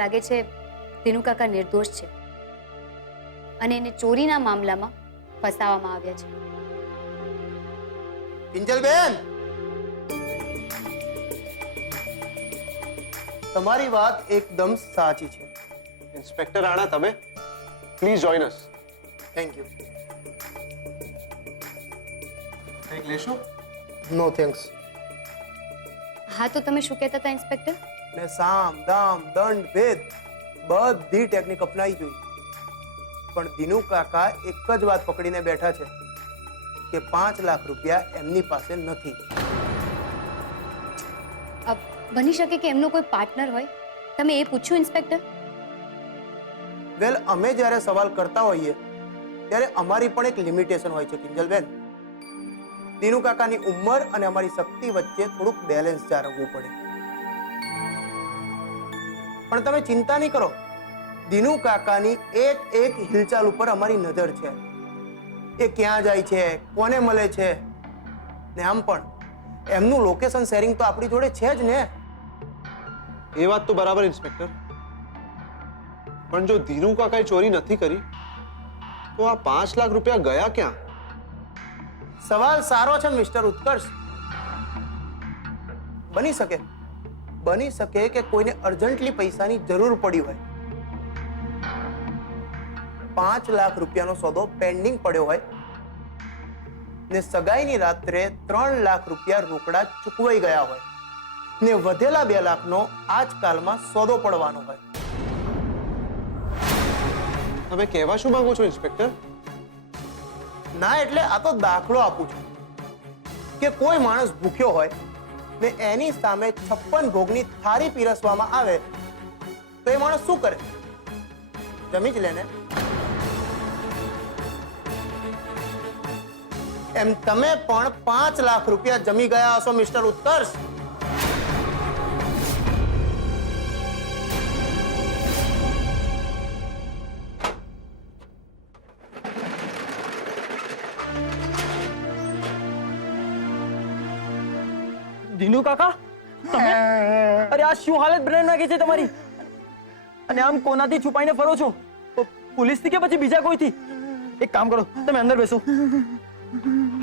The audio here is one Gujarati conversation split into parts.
લાગે છે દિનુ કાકા નિર્દોષ છે અને એને ચોરીના મામલામાં ફસાવવામાં આવ્યા છે. કિંજલબેન, તમારી વાત એકદમ સાચી છે. ઇન્સ્પેક્ટર રાણા, તમે please join us. Thank you. કંઈક લેશો? No thanks. હા, તો તમે શું કહેતા હતા ઇન્સ્પેક્ટર? મેં સામ દામ દંડ ભેદ બધી ટેકનિક અપનાવી જોઈ, પણ દિનુ કાકા એક જ વાત પકડીને બેઠા છે કે 5 લાખ રૂપિયા એમની પાસે નથી. બની શકે કે એમનો કોઈ પાર્ટનર હોય. તમે એ પૂછ્યું ઇન્સ્પેક્ટર? વેલ, અમે જ્યારે સવાલ કરતા હોઈએ ત્યારે અમારી પણ એક લિમિટેશન હોય છે કિંજલબેન. દિનુ કાકાની ઉંમર અને અમારી શક્તિ વચ્ચે થોડુંક બેલેન્સ જાળવવું પડે. પણ તમે ચિંતા નહીં કરો, દિનુ કાકાની એક એક હિલચાલ ઉપર અમારી નજર છે. એ ક્યાં જાય છે, કોને મળે છે, ને આમ પણ એમનું લોકેશન શેરિંગ તો આપણી જોડે છે જ ને. એ વાત તો બરાબર ઇન્સ્પેક્ટર, પણ જો ધીરુ કાકાએ ચોરી નથી કરી તો આ 5 લાખ રૂપિયા ગયા ક્યાં? સવાલ સારો છે મિસ્ટર ઉત્કર્ષ. બની શકે કે કોઈને અર્જન્ટલી પૈસાની જરૂર પડી હોય. 5 લાખ રૂપિયાનો સોદો પેન્ડિંગ પડ્યો હોય ને સગાઈની રાત્રે 3 લાખ રૂપિયા રોકડા ચૂકવાઈ ગયા હોય ને વધેલા 2 લાખનો આજકાલમાં સોદો પડવાનો હોય. તમે કહેવા શું માંગો છો ઇન્સ્પેક્ટર? ના, એટલે આ તો દાખલો આપું છું કે કોઈ માણસ ભૂખ્યો હોય ને એની સામે 56 ભોગની થાળી પીરસવામાં આવે તો એ માણસ શું કરે? જમી જ લે ને. એમ તમે પણ 5 લાખ રૂપિયા જમી ગયા હશો મિસ્ટર ઉત્કર્ષ. દિનુ કાકા, તમે? અરે આ શું હાલત બનાવી નાખી છે તમારી? અને આમ કોનાથી છુપાઈને ફરો છો? પોલીસથી કે પછી બીજા કોઈથી? એક કામ કરો, તમે અંદર બેસો.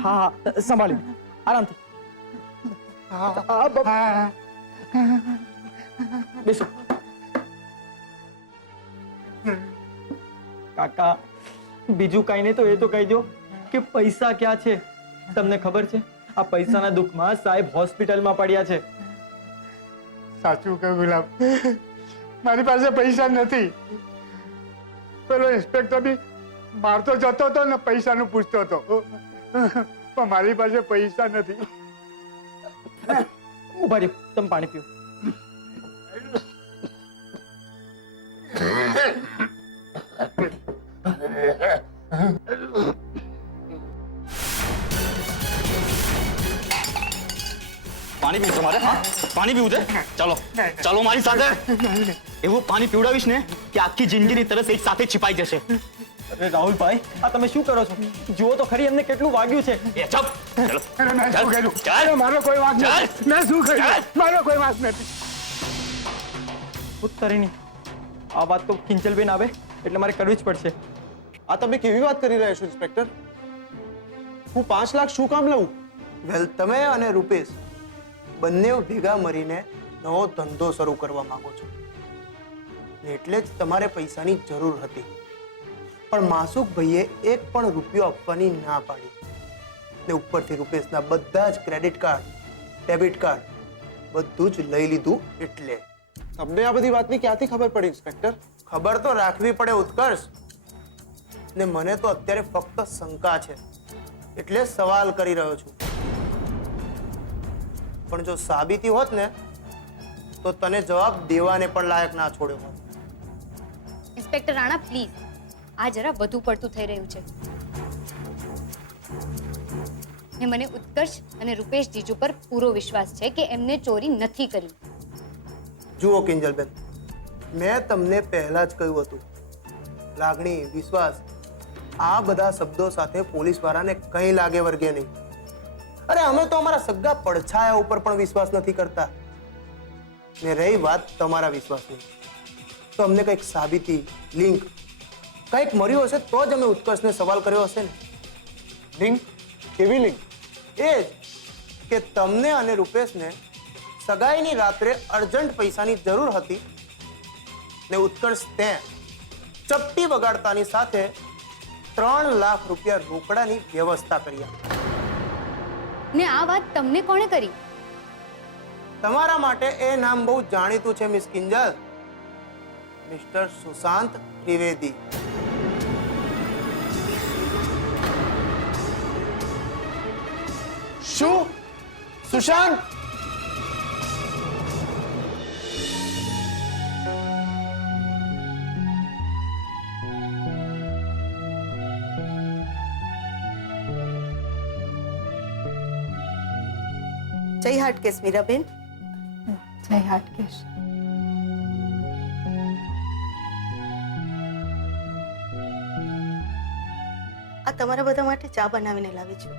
હા હા, સંભાળી આરામથી. બેસો. કાકા, બીજું કઈ નહીં તો એ તો કહી દો કે પૈસા ક્યાં છે? તમને ખબર છે આ પૈસાના દુઃખમાં સાહેબ હોસ્પિટલમાં પડ્યા છે. સાચું કહ્યું ગુલાબ, મારી પાસે પૈસા નથી. પેલો ઇન્સ્પેક્ટર બી મારતો જતો હતો ને પૈસાનું પૂછતો હતો, પણ મારી પાસે પૈસા નથી. ઉભા રહ્યો, તમે પાણી પીઓ. પાણી પીવું તમારે? પાણી પીવું છે? ચાલો ચાલો મારી સાથે. એવું પાણી પીવડાવીશ ને કે આખી જિંદગીની તરસ એક સાથે છીપાઈ જશે. અરે રાહુલભાઈ, આ તમે શું કરો છો? જુઓ તો ખરી એમને કેટલું વાગ્યું છે. એ ચપ. ચાલો અરે મેં શું કર્યું? ચાલ. અરે મારો કોઈ વાંક નથી. મેં શું કર્યું? મારો કોઈ વાંક નથી. ઉત્તરીની આ વાત તો કિંજલબેન આવે એટલે મારે કરવી જ પડશે. આ તમે કેવી વાત કરી રહ્યા છો ઇન્સ્પેક્ટર? હું 5 લાખ શું કામ લઉં? વેલ, તમે અને રૂપેશ બંને ભેગા મળીને નવો ધંધો શરૂ કરવા માંગો છો ને એટલે જ તમારે પૈસાની જરૂર હતી. પણ માસુક ભાઈએ એક પણ રૂપિયો આપવાની ના પાડી ને ઉપરથી રૂપેશના બધા જ ક્રેડિટ કાર્ડ, ડેબિટ કાર્ડ બધું જ લઈ લીધું. એટલે તમને આ બધી વાતની ક્યાંથી ખબર પડી ઇન્સ્પેક્ટર? ખબર તો રાખવી પડે ઉત્કર્ષ, ને મને તો અત્યારે ફક્ત શંકા છે એટલે સવાલ કરી રહ્યો છું. પણ જો સાબિતી હોત ને તો તને જવાબ દેવાને પણ લાયક ના છોડ્યો હોત. ઇન્સ્પેક્ટર રાણા, પ્લીઝ, આ જરા વધુ પડતું થઈ રહ્યું છે. ને મને ઉત્કર્ષ અને રૂપેશ જીજુ પર પૂરો વિશ્વાસ છે કે એમને ચોરી નથી કરી. જુઓ કિંજલબેન, મેં તમને પહેલા જ કહ્યું હતું, લાગણી, વિશ્વાસ આ બધા શબ્દો સાથે પોલીસ વાળાને કંઈ લાગે વર્ગે નહીં. અરે અમે તો અમારા સગા પડછાયા ઉપર પણ વિશ્વાસ નથી કરતા. ને રહી વાત તમારા વિશ્વાસની, તો અમને કંઈક સાબિતી, લિંક કંઈક મળ્યું હશે તો જ અમે ઉત્કર્ષને સવાલ કર્યો હશે ને. લિંક? કેવી લિંક? એ જ કે તમને અને રૂપેશને સગાઈની રાત્રે અર્જન્ટ પૈસાની જરૂર હતી ને ઉત્કર્ષ તે ચપટી વગાડતાની સાથે 3 લાખ રૂપિયા રોકડાની વ્યવસ્થા કરી આપી. ને આ વાત તમને કોણે કરી? તમારા માટે એ નામ બહુ જાણીતું છે મિસ કિંજલ, મિસ્ટર સુશાંત ત્રિવેદી. શું? સુશાંત? જય હાટકેશ મીરાબેન. જય હાટકેશ. આ તમારા બધા માટે ચા બનાવીને લાવી છું.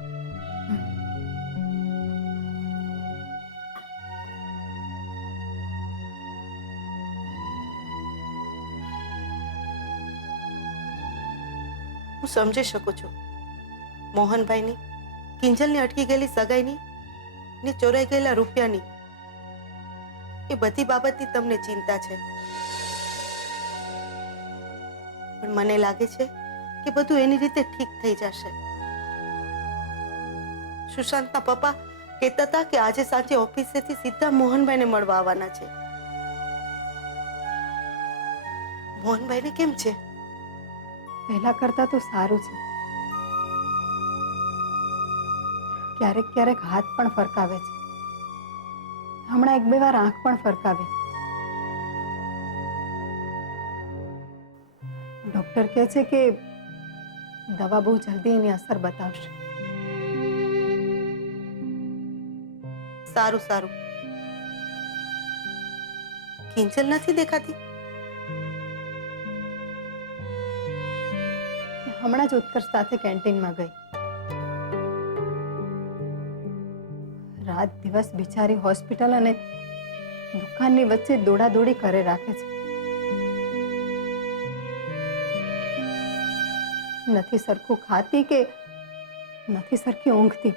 હું સમજી શકું છું મોહનભાઈની, કિંજલની અટકી ગયેલી સગાઈની ને ચોરાઈ ગયેલા રૂપિયાની એ બધી બાબતની તમને ચિંતા છે. પણ મને લાગે છે કે બધું એની રીતે ઠીક થઈ જશે. સુશાંતના પપ્પા કહેતા હતા કે આજે સાંજે ઓફિસેથી સીધા મોહનભાઈને મળવા આવવાના છે. મોહનભાઈને કેમ છે? પહેલા કરતા તો સારું છે. ક્યારેક ક્યારેક હાથ પણ ફરકાવે છે. હમણાં 1-2 વાર આંખ પણ ફરકાવી. ડોક્ટર કહે છે કે દવા બહુ જલ્દી એની અસર બતાવશે. સારું સારું. કિંજલ નથી દેખાતી? હમણાં જ ઉત્કર્ષ સાથે કેન્ટીનમાં ગઈ. રાત દિવસ બિચારી હોસ્પિટલ અને દુકાનની વચ્ચે દોડાદોડી કરે રાખે છે. નથી સરખું ખાતી કે નથી સરખી ઊંઘતી.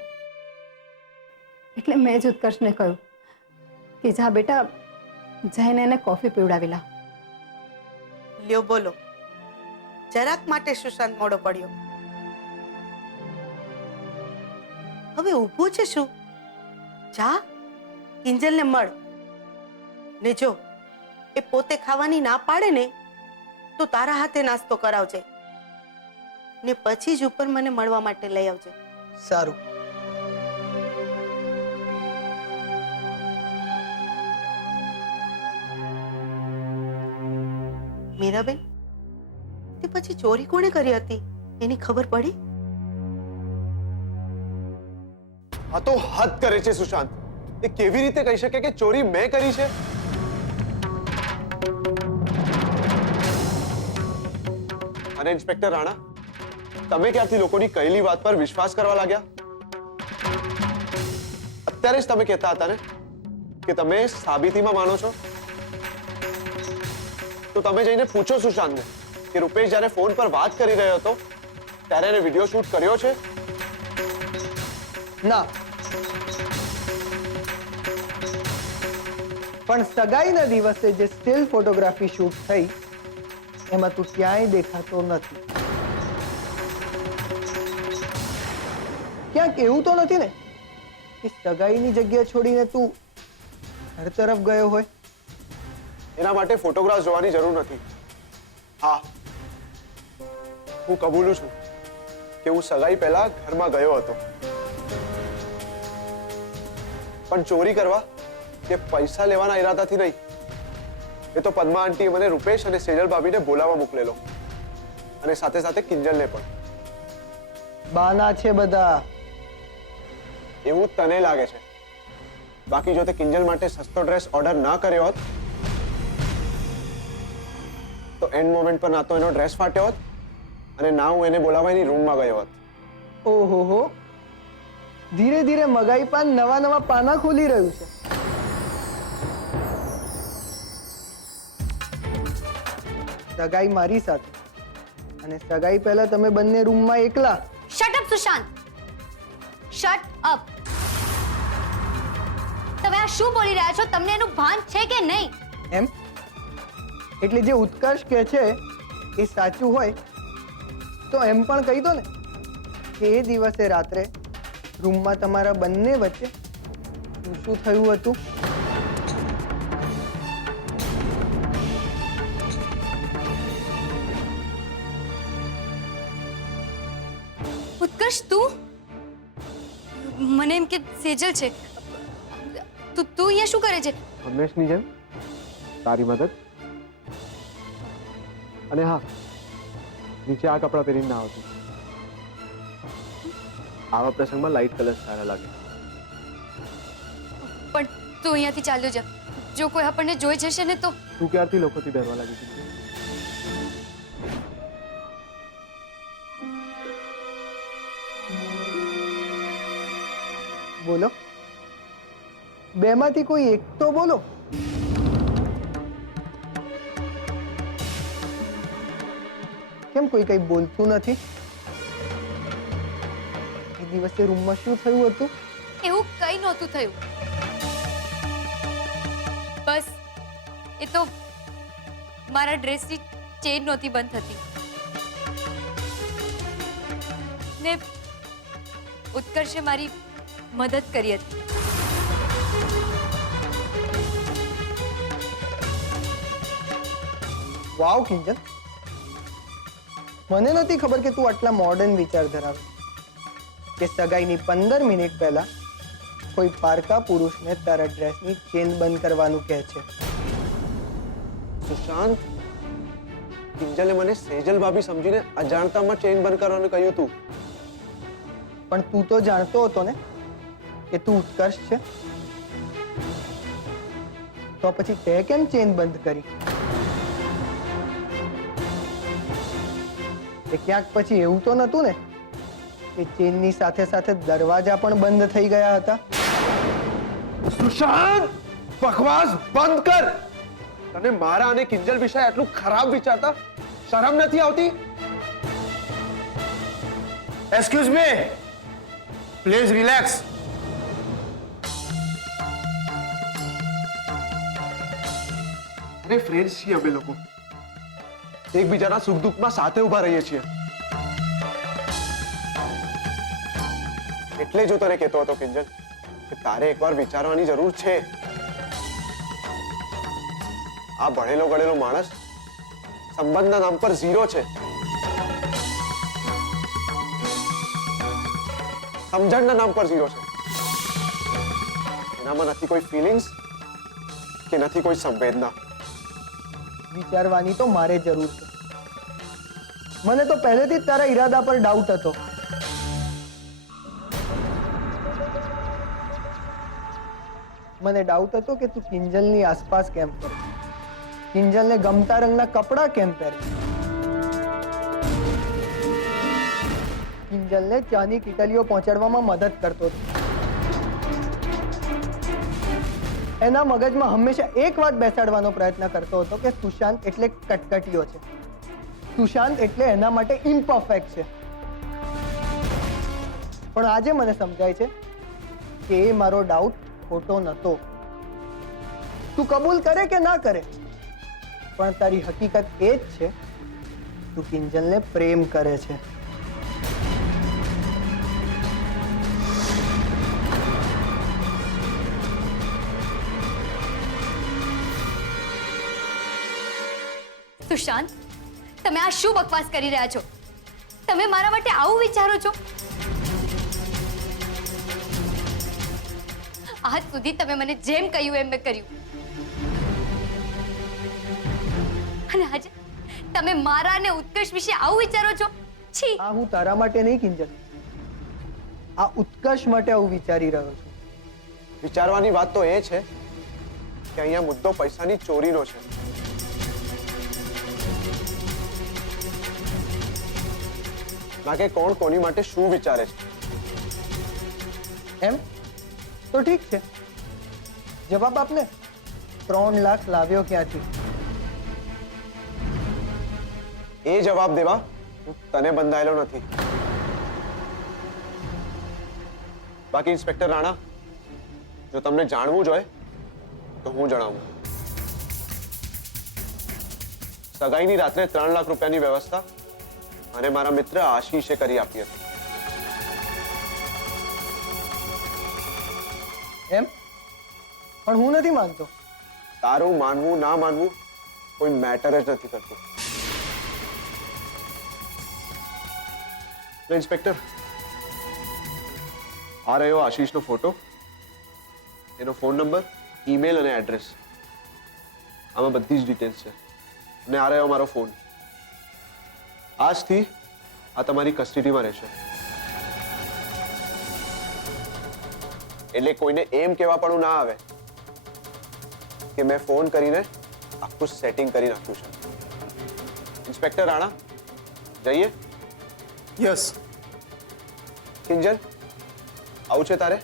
એટલે મેં જ ઉત્કર્ષને કહ્યું કે જા બેટા, જઈને એને કોફી પીવડાવી લા. લ્યો બોલો, જરાક માટે સુશાંત મોડો પડ્યો. હવે ઊભો છે શું? જા કિંજલને મળ ને જો એ પોતે ખાવાની ના પાડે ને તો તારા હાથે નાસ્તો કરાવજે ને પછી જ ઉપર મને મળવા માટે લઈ આવજે. સારું. મીરાબેન, તે પછી ચોરી કોણે કરી હતી એની ખબર પડી? આ તો હદ કરે છે સુશાંત. એ કેવી રીતે કહી શકે કે ચોરી મેં કરી છે? અને ઇન્સ્પેક્ટર રાણા, તમે ક્યારથી લોકોની કહેલી વાત પર વિશ્વાસ કરવા લાગ્યા? અત્યારે જ તમે કહેતા હતા ને કે તમે સાબિતીમાં માનો છો. તો તમે જઈને પૂછો સુશાંતને કે રૂપેશ જ્યારે ફોન પર વાત કરી રહ્યો હતો ત્યારે એને વિડીયો શૂટ કર્યો છે? ના, પણ સગાઈના દિવસે જે સ્ટીલ ફોટોગ્રાફી શૂટ થઈ એમાં તું ક્યાંય દેખાતો નથી. ક્યાંક એવું તો નથી ને કે સગાઈની જગ્યા છોડીને તું ઘર તરફ ગયો હોય? એના માટે ફોટોગ્રાફ્સ જોવાની જરૂર નથી. હા, હું કબૂલું છું કે હું સગાઈ પહેલા ઘરમાં ગયો હતો, પણ ચોરી કરવા કે પૈસા લેવાના ઈરાદાથી નહીં. એ તો પદ્મા આંટીએ મને રૂપેશ અને સેજલ ભાભીને બોલાવવા મોકલેલો, અને સાથે સાથે કિંજલને પણ. બાના છે બધા. એવું તને લાગે છે. બાકી જો તે કિંજલ માટે સસ્તો ડ્રેસ ઓર્ડર ના કર્યો હોત તો એન્ડ મોમેન્ટ પર ના તો એનો ડ્રેસ ફાટ્યો હોત અને ના હું એને બોલાવવા એની રૂમમાં ગયો હોત. ઓહો, ધીરે ધીરે મગાઈ પાન નવા નવા પાના ખોલી રહ્યું છે. સગાઈ મારી સાથે, અને સગાઈ પહેલા તમે બંને રૂમમાં એકલા. Shut up Sushant, shut up. તમે આ શું બોલી રહ્યા છો? તમને એનું ભાન છે કે નહીં? એમ એટલે જે ઉત્કર્ષ કહે છે એ સાચું હોય તો એમ પણ કહી દો ને કે એ દિવસે રાત્રે રૂમમાં તમારા બંને વચ્ચે શું થયું હતું. ઉત્કર્ષ, તું મને એમ કે સેજલ છે. તું અહીંયા શું કરે છે? હંમેશની જેમ તારી મદદ. અને હા, નીચે આ કપડાં પહેરીને ના આવતું. આવા પ્રસંગમાં લાઇટ કલર સારા લાગે. પણ તું અહીંયાથી ચાલ્યો જા. જો કોઈ આપણને જોઈ જશે ને તો. તું ક્યારથી લોકોથી ડરવા લાગી હતી? બોલો, બેમાંથી કોઈ એક તો બોલો. કેમ કોઈ કઈ બોલતું નથી? એ દિવસે રૂમમાં શું થયું હતું? એવું કઈ નહોતું થયું. બસ એ તો મારા ડ્રેસની ચેન નહોતી બંધ થતી ને ઉત્કર્ષે મારી મદદ કરી હતી. વાવ કિંજલ, મને નથી ખબર કે તું આટલા મોડર્ન વિચાર ધરાવે કે સગાઈની 15 મિનિટ પહેલા કોઈ પારકા પુરુષને તારા ડ્રેસની ચેન બંધ કરવાનું કહે છે. સુશાંત, કિંજલે મને સેજલ ભાભી સમજીને અજાણતામાં ચેન બંધ કરવાનું કહ્યું હતું. પણ તું તો જાણતો હતો ને કે તું ઉત્કર્ષ છે, તો પછી તે કેમ ચેન બંધ કરી? એ ક્યાંક પછી એવું તો નતું ને કે ચેનની સાથે સાથે દરવાજા પણ બંધ થઈ ગયા હતા? સુશાંત, બકવાસ બંધ કર. તને મારા અને કિંજલ વિશે આટલું ખરાબ વિચારતા શરમ નથી આવતી? Excuse me, please relax. અરે ફ્રેન્ડ્સ છીએ અમે લોકો, એકબીજાના સુખ દુઃખમાં સાથે ઉભા રહીએ છીએ. એટલે જ હું તને કહેતો હતો કિંજલ કે તારે એકવાર વિચારવાની જરૂર છે. આ ભણેલો ગણેલો માણસ સંબંધના નામ પર 0 છે. સમજણના નામ પર 0 છે. એનામાં નથી કોઈ ફિલિંગ્સ કે નથી કોઈ સંવેદના. વિચારવાની તો મારે જરૂર છે. મને તો પહેલેથી જ તારા ઈરાદા પર ડાઉટ હતો. મને ડાઉટ હતો કે તું કિંજલની આસપાસ કેમ ફરે, કિંજલને ગમતા રંગના કપડાં કેમ પહેરે, કિંજલને ચાની કીટલીઓ પહોંચાડવામાં મદદ કરતો હતો. એના મગજમાં હંમેશા એક વાત બેસાડવાનો પ્રયત્ન કરતો હતો કે સુશાંત એટલે કટકટીયો છે, સુશાંત એટલે એના માટે ઇમ્પરફેક્ટ છે. પણ આજે મને સમજાય છે કે એ મારો ડાઉટ ખોટો નહોતો. તું કબૂલ કરે કે ના કરે, પણ તારી હકીકત એ જ છે, તું કિંજલને પ્રેમ કરે છે. સુશાંત, તમે આ શું બકવાસ કરી રહ્યા છો? તમે મારા માટે આવું વિચારો છો? આજ સુધી તમે મને જેમ કહ્યું એમ મેં કર્યું, અને આજે તમે મારા અને ઉત્કર્ષ વિશે આવું વિચારો છો? છી! આ હું તારા માટે નહીં કિંજલ, આ ઉત્કર્ષ માટે આવું વિચારી રહ્યો છું. વિચારવાની વાત તો એ છે કે અહીંયા મુદ્દો પૈસાની ચોરીનો છે. ના કે કોણ કોની માટે શું વિચારે છે. એમ તો ઠીક છે, જવાબ આપને. 3 લાખ લાવ્યો ક્યાંથી? એ જવાબ દેવા હું તને બંધાયેલો નથી. બાકી ઇન્સ્પેક્ટર રાણા, જો તમને જાણવું જોઈએ તો હું જણાવું. સગાઈની રાત્રે 3 લાખ રૂપિયાની વ્યવસ્થા અને મારા મિત્ર આશીષે કરી આપી હતી. એમ પણ હું નથી માનતો. તારું માનવું ના માનવું કોઈ મેટર જ નથી કરતું. ઇન્સ્પેક્ટર, આ રહ્યો આશીષનો ફોટો, એનો ફોન નંબર, ઈમેલ અને એડ્રેસ. આમાં બધી જ ડિટેલ્સ છે. અને આ રહ્યો મારો ફોન. આજથી આ તમારી કસ્ટડીમાં રહેશે. એટલે કોઈને એમ કહેવા પણ ના આવે કે મેં ફોન કરીને આખું સેટિંગ કરી નાખ્યું છે. ઇન્સ્પેક્ટર રાણા, જઈએ? યસ. કિંજલ, આવું છે તારે?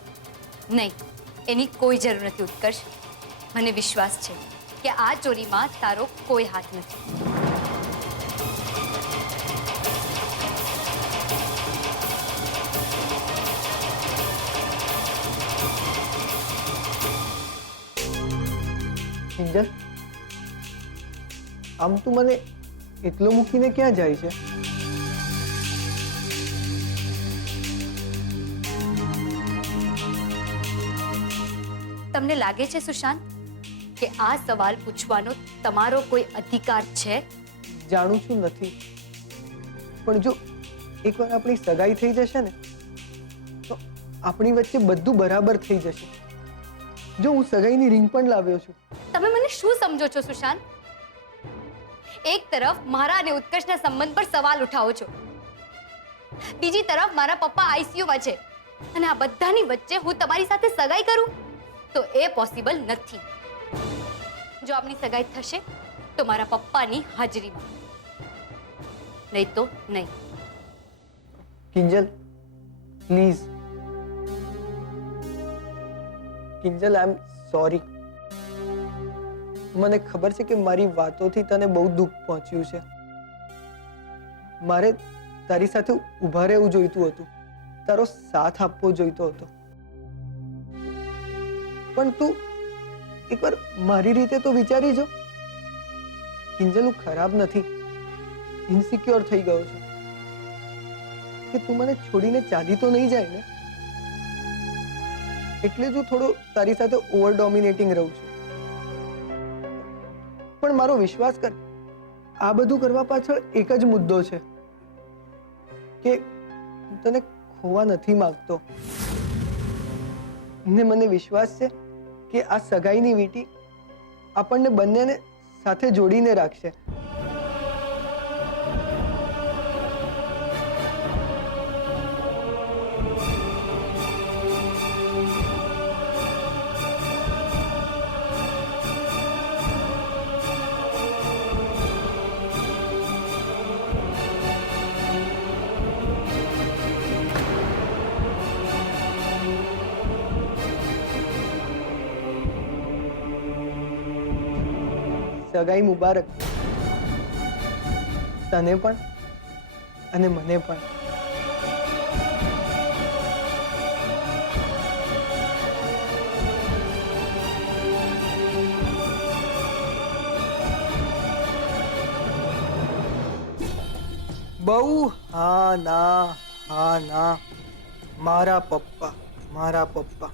નહીં, એની કોઈ જરૂર નથી ઉત્કર્ષ. મને વિશ્વાસ છે કે આ ચોરીમાં તારો કોઈ હાથ નથી. કિંજલ, આમ તું મને એટલો મૂકીને ક્યાં જાય છે? તમને લાગે છે સુશાંત કે આ સવાલ પૂછવાનો તમારો કોઈ અધિકાર છે? જાણું છું નથી, પણ જો એકવાર આપણી સગાઈ થઈ જશે ને તો આપણી વચ્ચે બધું બરાબર થઈ જશે. જો હું સગાઈની રિંગ પણ લાવ્યો છું. તમે મને શું સમજો છો સુશાંત? એક તરફ મારા અને ઉત્કર્ષના સંબંધ પર સવાલ ઉઠાવો છો, બીજી તરફ મારા પપ્પા આઈસીયુમાં છે, અને આ બધાની વચ્ચે હું તમારી સાથે સગાઈ કરું તો એ પોસિબલ નથી. જો આપની સગાઈ થશે તો મારા પપ્પાની હાજરીમાં, નહીં તો નહીં. Kinjal, please. Kinjal, I am sorry. મને ખબર છે કે મારી વાતોથી તને બહુ દુઃખ પહોંચ્યું છે. મારે તારી સાથે ઊભા રહેવું જોઈતું હતું, તારો સાથ આપવો જોઈતો હતો. પણ તું એકવાર મારી રીતે તો વિચારી જો. કિંજલ, હું ખરાબ નથી, ઇન્સિક્યોર થઈ ગયો છું કે તું મને છોડીને ચાલી તો નહીં જાય ને, એટલે જ હું થોડો તારી સાથે ઓવર ડોમિનેટિંગ રહું છું. પણ મારો વિશ્વાસ કર, આ બધું કરવા પાછળ એક જ મુદ્દો છે કે હું તને ખોવા નથી માંગતો. ને મને વિશ્વાસ છે કે આ સગાઈની વીંટી આપણને બંનેને સાથે જોડીને રાખશે. સગાઈ મુબારક, તને પણ અને મને પણ. બહુ હા ના મારા પપ્પા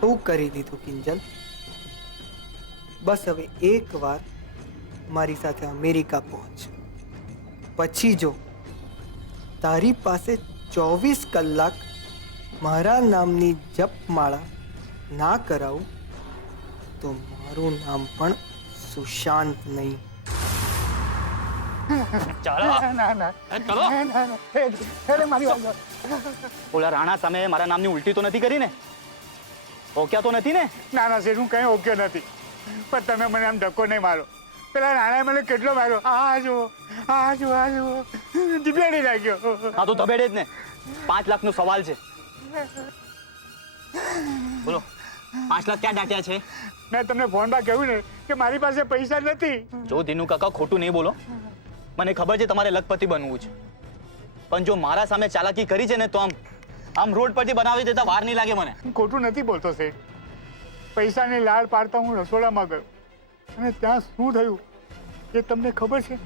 બહુ કરી દીધું કિંજલ. બસ હવે એકવાર મારી સાથે અમેરિકા પહોંચ, પછી જો તારી પાસે 24 કલાક મારા નામની જપમાળા ના કરાવું તો મારું નામ પણ સુશાંત નહીં. ચાલો ના ચલો. મારી વાત ઓલા રાણા સામે મારા નામની ઉલટી તો નથી કરી ને? ઓક્યા તો નથી ને? ના શેઠ, હું કઈ ઓકે નથી, પણ તમે મને આમ ધક્કો નહીં મારો. પેલા રાણાએ મને કેટલો માર્યો, આ જુઓ ધીબેડી લાગ્યો. હા તો ધબેડે જ ને. 5 લાખનો સવાલ છે. બોલો, 5 લાખ ક્યાં દાટ્યા છે? મેં તમને ફોનમાં કહ્યું ને કે મારી પાસે પૈસા નથી. જો દિનુ કાકા, ખોટું નહીં બોલો. મને ખબર છે તમારે લખપતિ બનવું છે, પણ જો મારા સામે ચાલાકી કરી છે ને તો આમ રોડ પરથી બનાવી દેતા વાર નહીં લાગે મને. હું ખોટું નથી બોલતો શેઠ. પૈસાની લાડ પાડતા હું રસોડામાં ગયો અને ત્યાં શું થયું એ તમને ખબર છે?